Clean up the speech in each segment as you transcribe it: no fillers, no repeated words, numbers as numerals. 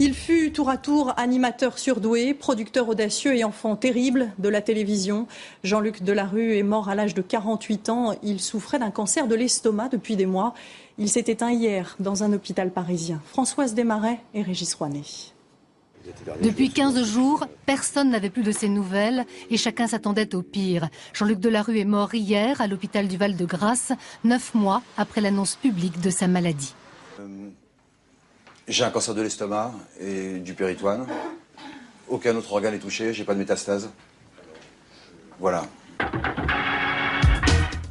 Il fut tour à tour animateur surdoué, producteur audacieux et enfant terrible de la télévision. Jean-Luc Delarue est mort à l'âge de 48 ans. Il souffrait d'un cancer de l'estomac depuis des mois. Il s'est éteint hier dans un hôpital parisien. Françoise Desmarais et Régis Rouanet. Depuis 15 jours, personne n'avait plus de ses nouvelles et chacun s'attendait au pire. Jean-Luc Delarue est mort hier à l'hôpital du Val-de-Grâce, 9 mois après l'annonce publique de sa maladie. J'ai un cancer de l'estomac et du péritoine. Aucun autre organe est touché, j'ai pas de métastase. Voilà.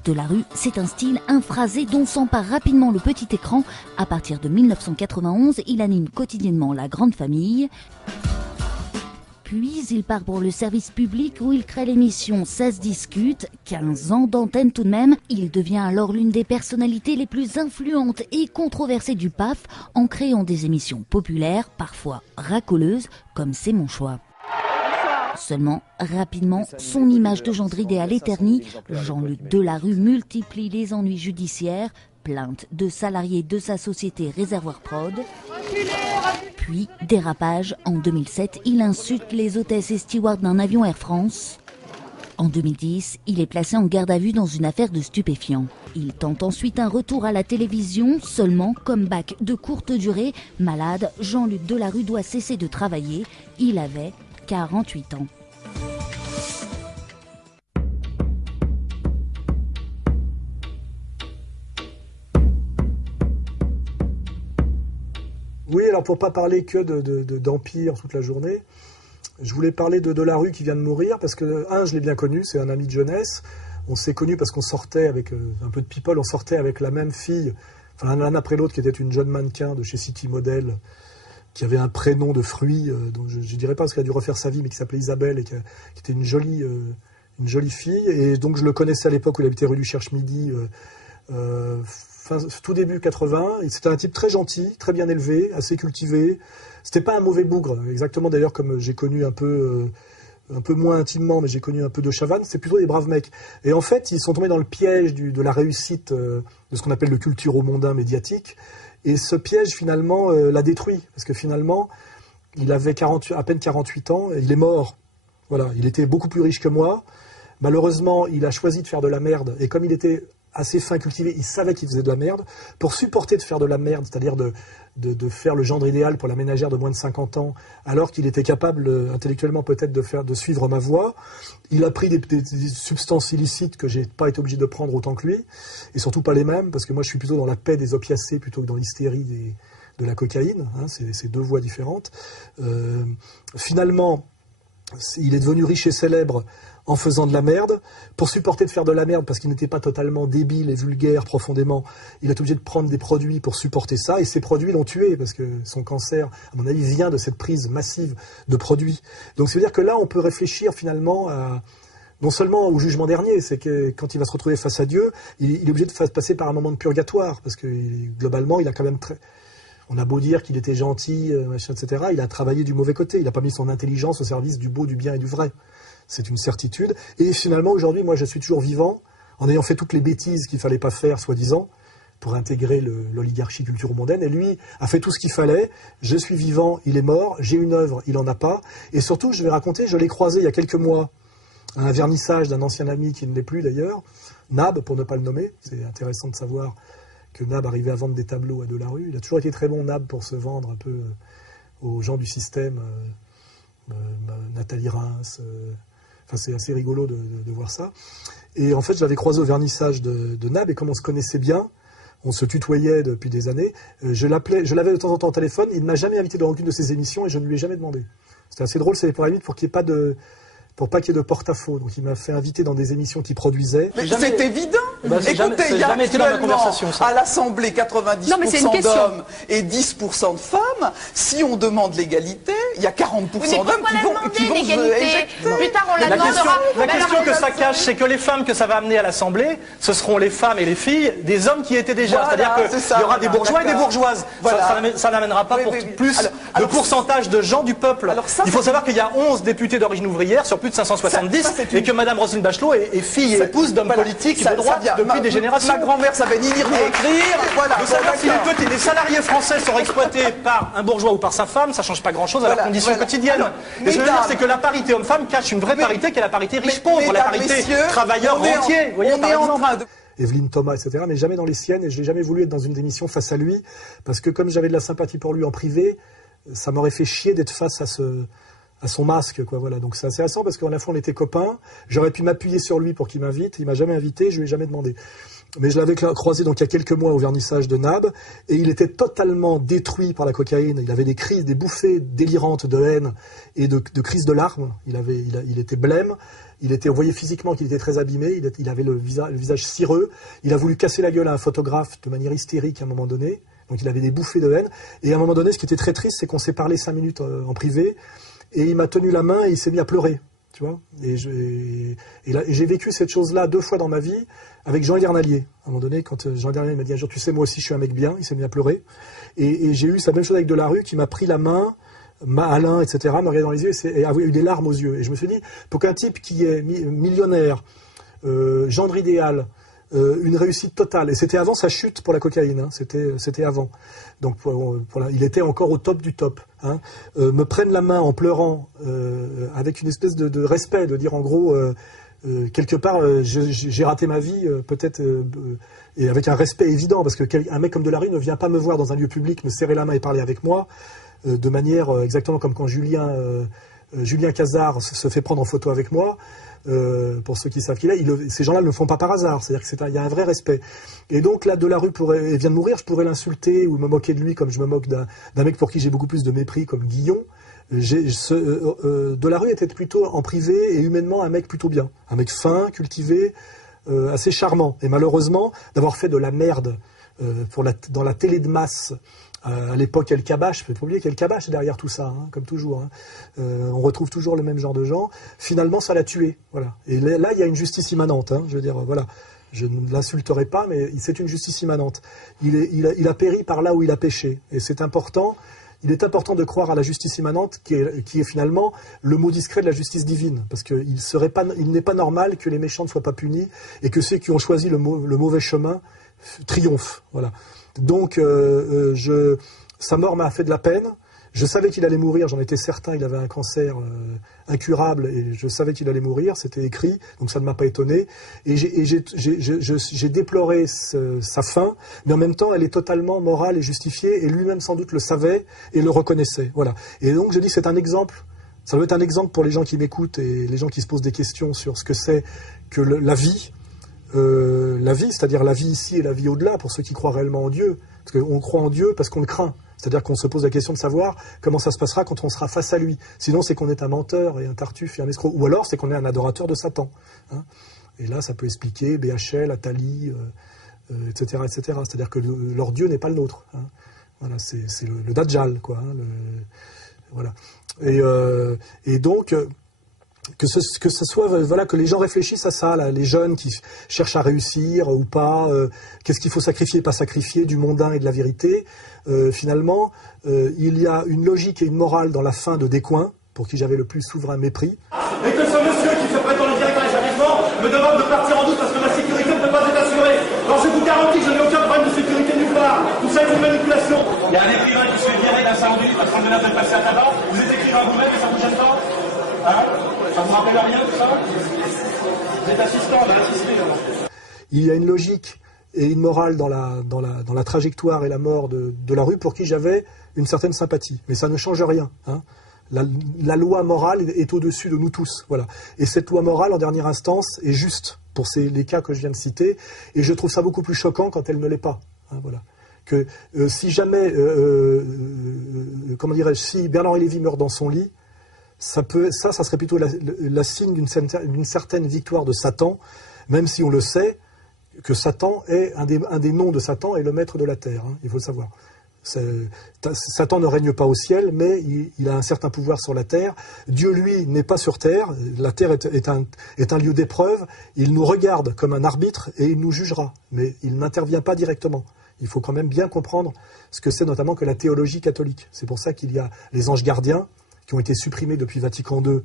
Delarue, c'est un style, un phrasé dont s'empare rapidement le petit écran. À partir de 1991, il anime quotidiennement La Grande Famille. Puis il part pour le service public où il crée l'émission Ça se discute, 15 ans d'antenne tout de même. Il devient alors l'une des personnalités les plus influentes et controversées du PAF en créant des émissions populaires, parfois racoleuses, comme C'est mon choix. Seulement, rapidement, son image de gendre idéal est ternie. Jean-Luc Delarue multiplie les ennuis judiciaires, plainte de salariés de sa société Réservoir Prod. Puis, dérapage, en 2007, il insulte les hôtesses et stewards d'un avion Air France. En 2010, il est placé en garde à vue dans une affaire de stupéfiants. Il tente ensuite un retour à la télévision, seulement comeback de courte durée. Malade, Jean-Luc Delarue doit cesser de travailler. Il avait 48 ans. Oui, alors pour pas parler que d'Empire toute la journée, je voulais parler de Delarue qui vient de mourir, parce que, je l'ai bien connu, c'est un ami de jeunesse. On s'est connus parce qu'on sortait avec un peu de people, on sortait avec la même fille, enfin l'un après l'autre, qui était une jeune mannequin de chez City Model, qui avait un prénom de fruit, dont je dirais pas parce qu'elle a dû refaire sa vie, mais qui s'appelait Isabelle, et qui était une jolie fille. Et donc je le connaissais à l'époque où il habitait rue du Cherche-Midi, tout début 80, c'était un type très gentil, très bien élevé, assez cultivé. C'était pas un mauvais bougre, exactement d'ailleurs comme j'ai connu un peu moins intimement, mais j'ai connu un peu de Chavannes, c'est plutôt des braves mecs. Et en fait, ils sont tombés dans le piège de la réussite de ce qu'on appelle le culturo-mondain médiatique. Et ce piège, finalement, l'a détruit. Parce que finalement, il avait à peine 48 ans, et il est mort. Voilà, il était beaucoup plus riche que moi. Malheureusement, il a choisi de faire de la merde. Et comme il était assez fin, cultivé, il savait qu'il faisait de la merde. Pour supporter de faire de la merde, c'est-à-dire de faire le gendre idéal pour la ménagère de moins de 50 ans, alors qu'il était capable intellectuellement peut-être de suivre ma voie, il a pris des substances illicites que j'ai pas été obligé de prendre autant que lui, et surtout pas les mêmes, parce que moi je suis plutôt dans la paix des opiacés plutôt que dans l'hystérie de la cocaïne, hein, c'est deux voies différentes. Finalement, il est devenu riche et célèbre en faisant de la merde. Pour supporter de faire de la merde, parce qu'il n'était pas totalement débile et vulgaire profondément, il est obligé de prendre des produits pour supporter ça, et ces produits l'ont tué, parce que son cancer, à mon avis, vient de cette prise massive de produits. Donc ça veut dire que là, on peut réfléchir finalement non seulement au jugement dernier, c'est que quand il va se retrouver face à Dieu, il est obligé de passer par un moment de purgatoire, parce que globalement, il a quand même on a beau dire qu'il était gentil, machin, etc., il a travaillé du mauvais côté, il n'a pas mis son intelligence au service du beau, du bien et du vrai. C'est une certitude. Et finalement, aujourd'hui, moi, je suis toujours vivant, en ayant fait toutes les bêtises qu'il ne fallait pas faire, soi-disant, pour intégrer l'oligarchie culturo-mondaine. Et lui a fait tout ce qu'il fallait. Je suis vivant, il est mort. J'ai une œuvre, il n'en a pas. Et surtout, je vais raconter, je l'ai croisé il y a quelques mois à un vernissage d'un ancien ami qui ne l'est plus d'ailleurs, Nab, pour ne pas le nommer. C'est intéressant de savoir que Nab arrivait à vendre des tableaux à Delarue. Il a toujours été très bon, Nab, pour se vendre un peu aux gens du système. Nathalie Reims... Enfin, c'est assez rigolo de voir ça. Et en fait, je l'avais croisé au vernissage de Nab, et comme on se connaissait bien, on se tutoyait depuis des années, je l'avais de temps en temps au téléphone, il ne m'a jamais invité dans aucune de ses émissions, et je ne lui ai jamais demandé. C'était assez drôle, c'est pour la limite pour qu'il n'y ait pas pour pas qu'il y ait de porte-à-faux. Donc il m'a fait inviter dans des émissions qu'il produisait. Mais c'est évident. Écoutez, il y a actuellement à l'Assemblée 90% d'hommes et 10% de femmes. Si on demande l'égalité, il y a 40% d'hommes qui vont éjecter. Plus tard, on la demandera. La question que ça cache, c'est que les femmes que ça va amener à l'Assemblée, ce seront les femmes et les filles des hommes qui étaient déjà. Voilà, c'est-à-dire qu'il y aura des bourgeois et des bourgeoises. Voilà. Ça n'amènera pas plus de pourcentage de gens du peuple. Il faut savoir qu'il y a 11 députés d'origine ouvrière sur plus de 570 et que Mme Roselyne Bachelot est fille et épouse d'hommes politiques de droite depuis des générations. Ma grand-mère savait ni lire ni écrire. Voilà. De savoir si les salariés français sont exploités par un bourgeois ou par sa femme, ça ne change pas grand-chose à leurs conditions quotidiennes. Et ce que je veux dire, c'est que la parité homme-femme cache une vraie parité qui est la parité riche-pauvre, la parité travailleur-rentier. On est en train de... Evelyne Thomas, etc., mais jamais dans les siennes, et je n'ai jamais voulu être dans une démission face à lui, parce que comme j'avais de la sympathie pour lui en privé, ça m'aurait fait chier d'être face à son masque, quoi, voilà. Donc c'est assez récent, parce qu'en la fois on était copains, j'aurais pu m'appuyer sur lui pour qu'il m'invite, il m'a jamais invité, je lui ai jamais demandé. Mais je l'avais croisé donc il y a quelques mois au vernissage de NAB, et il était totalement détruit par la cocaïne, il avait des crises, des bouffées délirantes de haine et de crises de larmes, il était blême. On voyait physiquement qu'il était très abîmé, il avait le visage cireux, il a voulu casser la gueule à un photographe de manière hystérique à un moment donné, donc il avait des bouffées de haine, et à un moment donné, ce qui était très triste, c'est qu'on s'est parlé 5 minutes en privé, et il m'a tenu la main et il s'est mis à pleurer, tu vois, et j'ai vécu cette chose-là 2 fois dans ma vie, avec Jean Lernalier. À un moment donné, quand Jean Lernalier m'a dit un jour, tu sais, moi aussi je suis un mec bien, il s'est mis à pleurer, et j'ai eu la même chose avec Delarue, qui m'a pris la main, Alain, etc., me regardait dans les yeux et avait eu des larmes aux yeux. Et je me suis dit, pour qu'un type qui est millionnaire, gendre idéal, une réussite totale, et c'était avant sa chute pour la cocaïne, hein, c'était avant, donc il était encore au top du top, hein, me prenne la main en pleurant, avec une espèce de respect, de dire en gros, quelque part, j'ai raté ma vie, peut-être... et avec un respect évident, parce qu'un mec comme Delarue ne vient pas me voir dans un lieu public, me serrer la main et parler avec moi, de manière exactement comme quand Julien Cazard se fait prendre en photo avec moi, pour ceux qui savent qui il est, ces gens-là ne le font pas par hasard, c'est-à-dire qu'il y a un vrai respect. Et donc là, Delarue vient de mourir, je pourrais l'insulter ou me moquer de lui comme je me moque d'un mec pour qui j'ai beaucoup plus de mépris, comme Guillon. Delarue était plutôt en privé et humainement un mec plutôt bien, un mec fin, cultivé, assez charmant. Et malheureusement, d'avoir fait de la merde dans la télé de masse, à l'époque, El Kabash, il ne faut pas oublier qu'El Kabash est derrière tout ça, hein, comme toujours. Hein. On retrouve toujours le même genre de gens. Finalement, ça l'a tué. Voilà. Et là, il y a une justice immanente. Hein, je veux dire, voilà. Je ne l'insulterai pas, mais c'est une justice immanente. Il a péri par là où il a péché. Et c'est important. Il est important de croire à la justice immanente, qui est finalement le mot discret de la justice divine. Parce qu'il n'est pas normal que les méchants ne soient pas punis et que ceux qui ont choisi le mauvais chemin triomphent. Voilà. Donc, sa mort m'a fait de la peine. Je savais qu'il allait mourir, j'en étais certain, il avait un cancer incurable et je savais qu'il allait mourir, c'était écrit, donc ça ne m'a pas étonné. Et j'ai déploré sa fin, mais en même temps, elle est totalement morale et justifiée, et lui-même sans doute le savait et le reconnaissait. Voilà. Et donc, je dis que c'est un exemple, ça doit être un exemple pour les gens qui m'écoutent et les gens qui se posent des questions sur ce que c'est que la vie, c'est-à-dire la vie ici et la vie au-delà, pour ceux qui croient réellement en Dieu. Parce qu'on croit en Dieu parce qu'on le craint. C'est-à-dire qu'on se pose la question de savoir comment ça se passera quand on sera face à lui. Sinon, c'est qu'on est un menteur et un tartuffe et un escroc. Ou alors, c'est qu'on est un adorateur de Satan. Hein. Et là, ça peut expliquer BHL, Attali, etc., etc. C'est-à-dire que leur Dieu n'est pas le nôtre. Hein. Voilà, c'est le Dajjal, quoi. Hein, voilà. Et donc... Que ce soit, voilà, que les gens réfléchissent à ça, là, les jeunes qui cherchent à réussir ou pas, qu'est-ce qu'il faut sacrifier, pas sacrifier, du mondain et de la vérité. Finalement, il y a une logique et une morale dans la fin de Descoings, pour qui j'avais le plus souverain mépris. Et que ce monsieur qui se prétend le directeur d'établissement me demande de partir en doute parce que ma sécurité ne peut pas être assurée. Alors je vous garantis que je n'ai aucun problème de sécurité nulle part. Tout ça est une manipulation. Il y a un écrivain qui se fait virer d'un Saoudi parce qu'on vient de passer à tabac. Vous êtes écrivain vous-même et ça vous gêne pas, hein? Ça vous rappelle rien tout ça? Vous êtes assistant, on a assisté. Il y a une logique et une morale dans la trajectoire et la mort de Delarue pour qui j'avais une certaine sympathie. Mais ça ne change rien. Hein. La loi morale est au-dessus de nous tous. Voilà. Et cette loi morale, en dernière instance, est juste pour les cas que je viens de citer. Et je trouve ça beaucoup plus choquant quand elle ne l'est pas. Hein, voilà. Que si jamais, comment dirais-je, si Bernard Lévy meurt dans son lit, ça serait plutôt la signe d'une certaine victoire de Satan, même si on le sait que Satan est un des noms de Satan est le maître de la terre, hein, il faut le savoir. Satan ne règne pas au ciel, mais il a un certain pouvoir sur la terre. Dieu, lui, n'est pas sur terre. La terre est un lieu d'épreuve. Il nous regarde comme un arbitre et il nous jugera. Mais il n'intervient pas directement. Il faut quand même bien comprendre ce que c'est notamment que la théologie catholique. C'est pour ça qu'il y a les anges gardiens qui ont été supprimés depuis Vatican II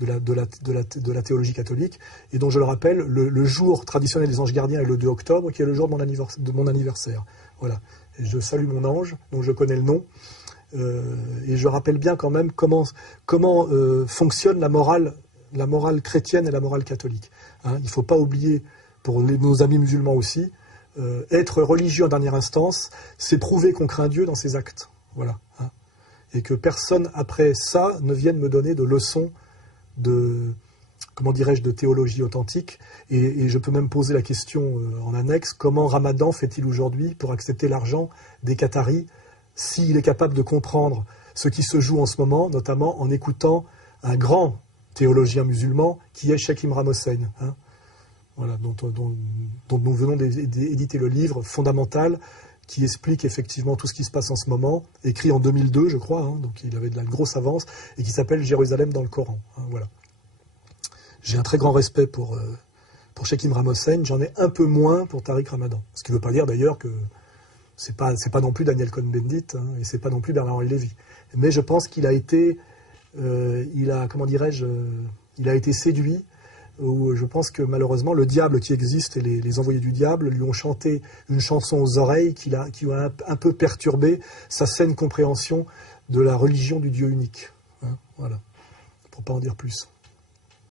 de la théologie catholique, et dont je le rappelle, le jour traditionnel des anges gardiens est le 2 octobre, qui est le jour de mon anniversaire. Voilà. Et je salue mon ange, dont je connais le nom, et je rappelle bien quand même comment fonctionne la morale chrétienne et la morale catholique. Hein, il ne faut pas oublier, pour nos amis musulmans aussi, être religieux en dernière instance, c'est prouver qu'on craint Dieu dans ses actes. Voilà. Hein. Et que personne après ça ne vienne me donner de leçons de théologie authentique, et je peux même poser la question en annexe, comment Ramadan fait-il aujourd'hui pour accepter l'argent des Qataris, s'il est capable de comprendre ce qui se joue en ce moment, notamment en écoutant un grand théologien musulman qui est Cheikh Imran Hossein, hein, voilà, dont nous venons d'éditer le livre fondamental qui explique effectivement tout ce qui se passe en ce moment, écrit en 2002, je crois, hein, donc il avait de la grosse avance, et qui s'appelle Jérusalem dans le Coran. Hein, voilà. J'ai un très grand respect pour Cheikh Imran Hossein, j'en ai un peu moins pour Tariq Ramadan. Ce qui ne veut pas dire d'ailleurs que c'est pas non plus Daniel Cohn-Bendit, hein, et c'est pas non plus Bernard-Henri Lévy. Mais je pense qu'il a été, il a été séduit. Où je pense que malheureusement le diable qui existe et les envoyés du diable lui ont chanté une chanson aux oreilles qui a un peu perturbé sa saine compréhension de la religion du Dieu unique. Hein, voilà, pour pas en dire plus.